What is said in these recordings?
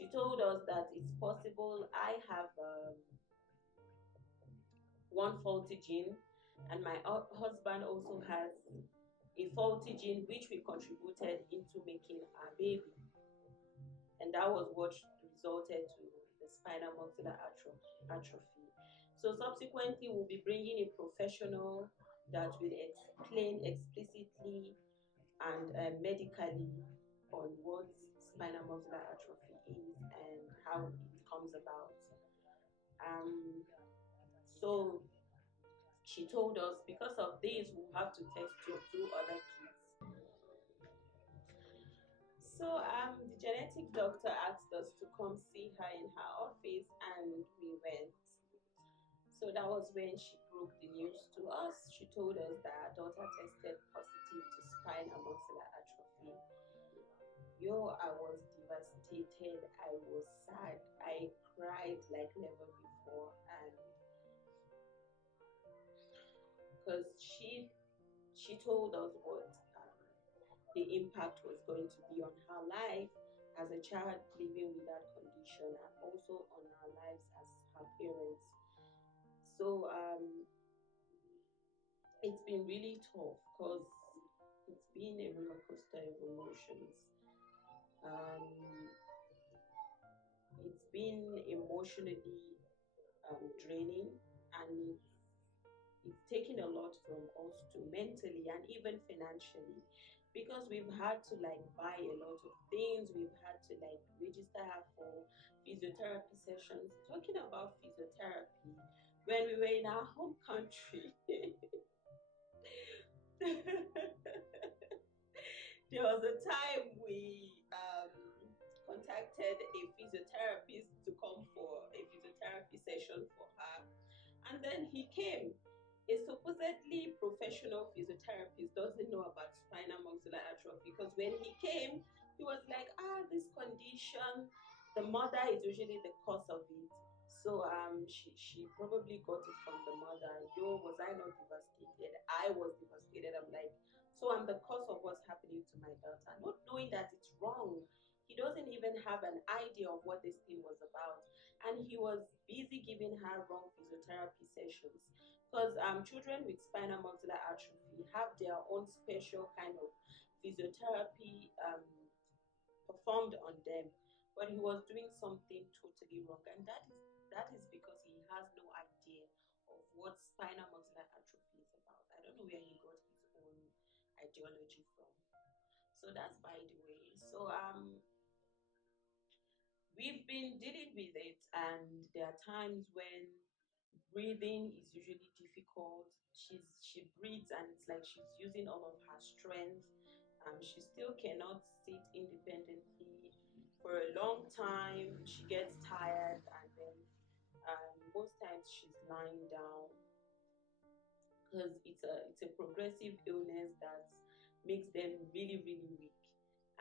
She told us that it's possible I have one faulty gene, and my husband also has a faulty gene which we contributed into making our baby, and that was what resulted to the spinal muscular atrophy. So subsequently, we'll be bringing a professional that will explain explicitly and medically on what spinal muscular atrophy is and how it comes about. Um, so she told us because of this, we'll have to test your two other kids. So the genetic doctor asked us to come see her in her office, and we went. So that was when she broke the news to us. She told us that our daughter tested positive to spinal muscular atrophy. Yo, I was devastated. I was sad. I cried like never before, and because she told us what the impact was going to be on her life as a child living with that condition, and also on our lives as her parents. So it's been really tough because it's been a roller coaster of emotions. Um, it's been emotionally draining, and it's taken a lot from us to mentally and even financially, because we've had to like buy a lot of things. We've had to like register her for physiotherapy sessions. Talking about physiotherapy, when we were in our home country, there was a time we contacted a physiotherapist to come for a physiotherapy session for her, and then he came. A supposedly professional physiotherapist doesn't know about spinal muscular atrophy, because when he came, he was like, this condition, the mother is usually the cause of it. So she probably got it from the mother. Yo, was I not devastated? I was devastated. I'm like, so I'm the cause of what's happening to my daughter, not knowing that it's wrong. He doesn't even have an idea of what this thing was about, and he was busy giving her wrong physiotherapy sessions, because children with spinal muscular atrophy have their own special kind of physiotherapy performed on them, but he was doing something totally wrong, and that is because he has no idea of what spinal muscular atrophy is about. I don't know where he got his own ideology from. So that's by the way. So we've been dealing with it, and there are times when breathing is usually difficult. She breathes and it's like she's using all of her strength. She still cannot sit independently for a long time. She gets tired, and then most times she's lying down, because it's a progressive illness that makes them really really weak.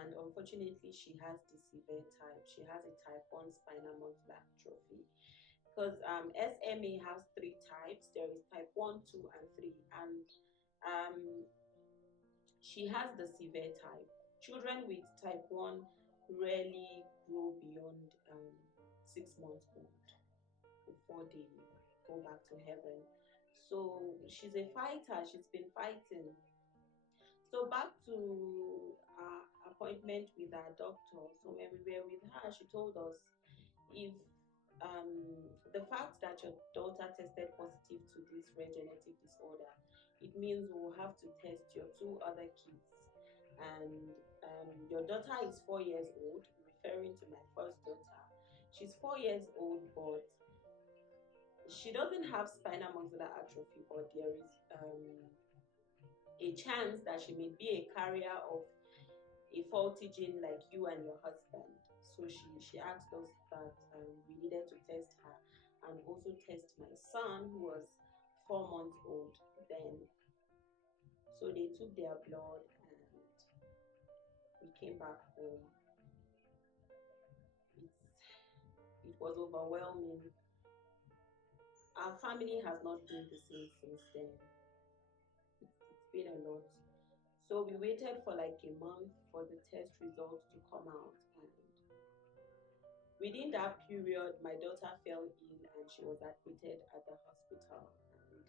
And unfortunately, she has the severe type. She has a type 1 spinal muscular atrophy, because SMA has three types. There is type 1, 2, and 3. And um, she has the severe type. Children with type 1 rarely grow beyond 6 months old before they go back to heaven. So she's a fighter. She's been fighting. So back to our appointment with our doctor. So when we were with her, she told us, if the fact that your daughter tested positive to this rare genetic disorder, it means we'll have to test your two other kids. And your daughter is 4 years old, referring to my first daughter. She's 4 years old, but she doesn't have spinal muscular atrophy, but there is a chance that she may be a carrier of a faulty gene like you and your husband. So she asked us that we needed to test her and also test my son, who was 4 months old then. So they took their blood and we came back home. It was overwhelming. Our family has not been the same since then. It's been a lot. So we waited for like a month for the test results to come out, and Within that period, my daughter fell ill and she was admitted at the hospital. And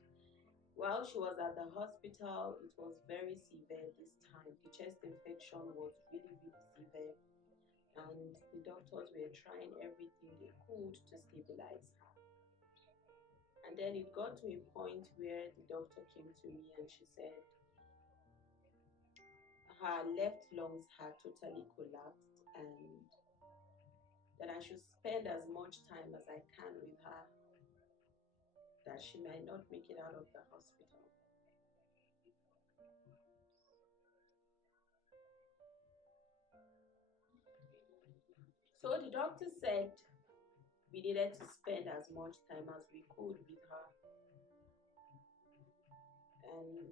while she was at the hospital, it was very severe this time. The chest infection was really, really severe, and the doctors were trying everything they could to stabilize her. And then it got to a point where the doctor came to me and she said her left lungs had totally collapsed and that I should spend as much time as I can with her, that she might not make it out of the hospital. So the doctor said we needed to spend as much time as we could with her. And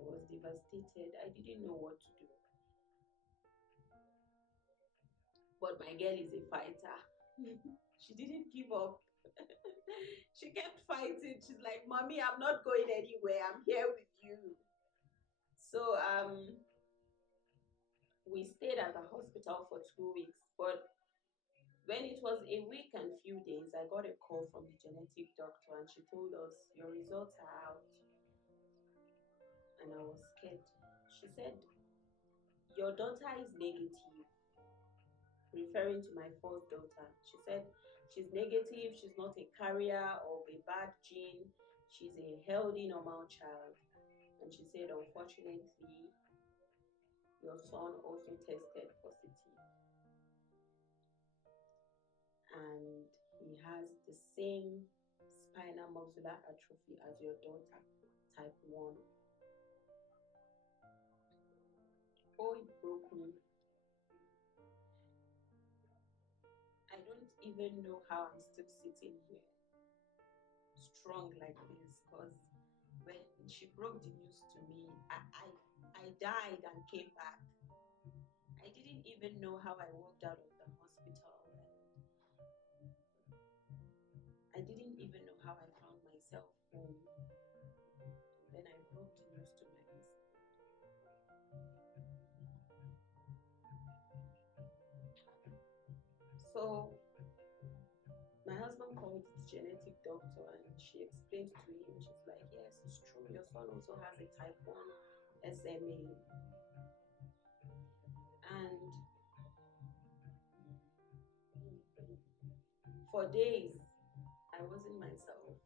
I was devastated. I didn't know what to do. But my girl is a fighter. She didn't give up. She kept fighting. She's like, Mommy, I'm not going anywhere. I'm here with you. So we stayed at the hospital for 2 weeks. But when it was a week and few days, I got a call from the genetic doctor and she told us, your results are out. And I was scared. She said, your daughter is negative, referring to my fourth daughter. She said, she's negative, she's not a carrier of a bad gene, she's a healthy, normal child. And she said, unfortunately, your son also tested positive. And he has the same spinal muscular atrophy as your daughter, type 1. Oh, it broke me. I don't even know how I'm still sitting here strong like this, because when she broke the news to me, I died and came back. I didn't even know how I walked out of the hospital, and I didn't even know how I found myself home. And then I broke the news to my husband. So my husband called the genetic doctor and she explained to him, she's like, yes, it's true, your son also has a type 1 SMA. And for days, I wasn't myself.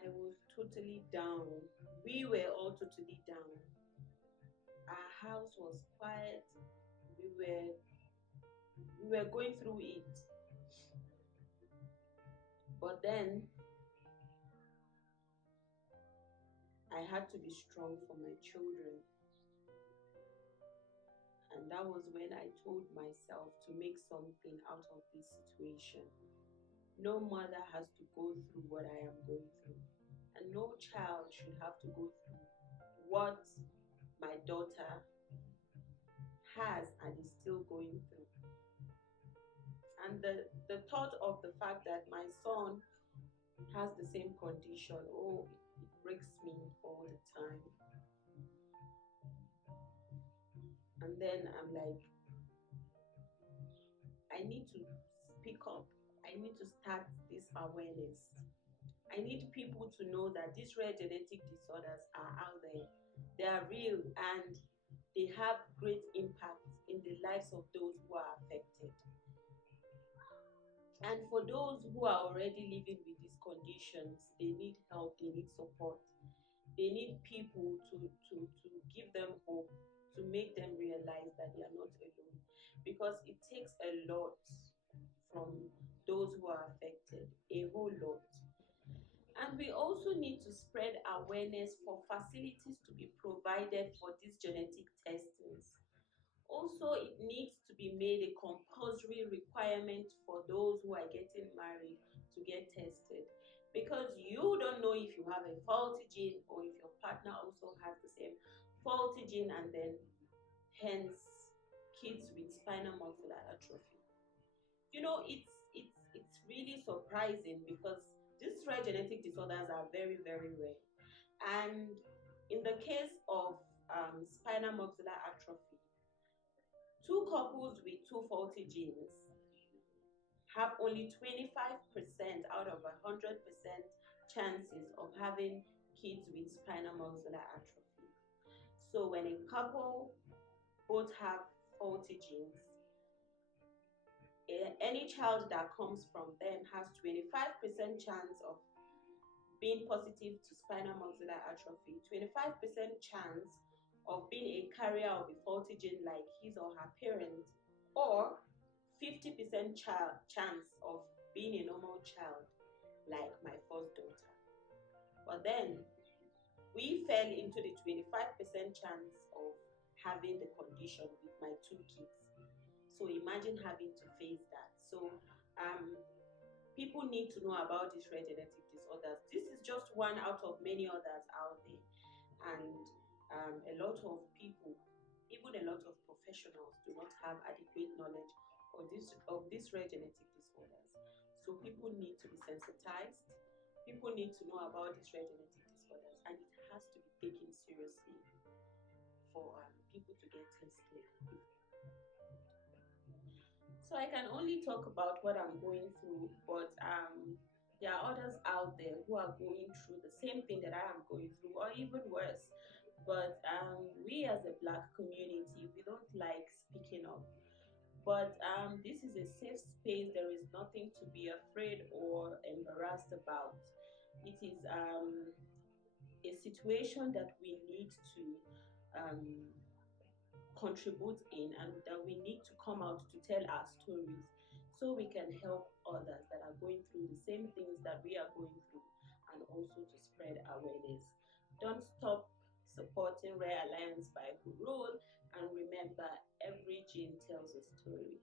I was totally down. We were all totally down. Our house was quiet. We were going through it. But then I had to be strong for my children. And that was when I told myself to make something out of this situation. No mother has to go through what I am going through. And no child should have to go through what my daughter has and is still going through. And the thought of the fact that my son has the same condition, oh, it breaks me all the time. And then I'm like, I need to speak up. I need to start this awareness. I need people to know that these rare genetic disorders are out there. They are real and they have great impact in the lives of those who are affected. And for those who are already living with these conditions, they need help, they need support. They need people to give them hope, to make them realize that they are not alone. Because it takes a lot from those who are affected, a whole lot. And we also need to spread awareness for facilities to be provided for these genetic testings. Also, it needs to be made a compulsory requirement for those who are getting married to get tested. Because you don't know if you have a faulty gene or if your partner also has the same faulty gene, and then hence kids with spinal muscular atrophy. You know, it's really surprising because these rare genetic disorders are very, very rare. And in the case of spinal muscular atrophy, Two couples with two faulty genes have only 25% out of 100% chances of having kids with spinal muscular atrophy. So when a couple both have faulty genes, any child that comes from them has 25% chance of being positive to spinal muscular atrophy, 25% chance of being a carrier of a faulty gene like his or her parent, or 50% chance of being a normal child like my first daughter. But then we fell into the 25% chance of having the condition with my two kids. So imagine having to face that. So people need to know about these rare genetic disorders. This is just one out of many others out there. And a lot of people, even a lot of professionals, do not have adequate knowledge of these rare genetic disorders. So people need to be sensitized. People need to know about these rare genetic disorders, and it has to be taken seriously for people to get tested. So I can only talk about what I'm going through, but there are others out there who are going through the same thing that I am going through, or even worse. But we as a Black community, we don't like speaking up. But this is a safe space. There is nothing to be afraid or embarrassed about. It is a situation that we need to um, contribute in, and that we need to come out to tell our stories so we can help others that are going through the same things that we are going through, and also to spread awareness. Don't stop supporting Rare Alliance by Who Rule, and remember, every gene tells a story.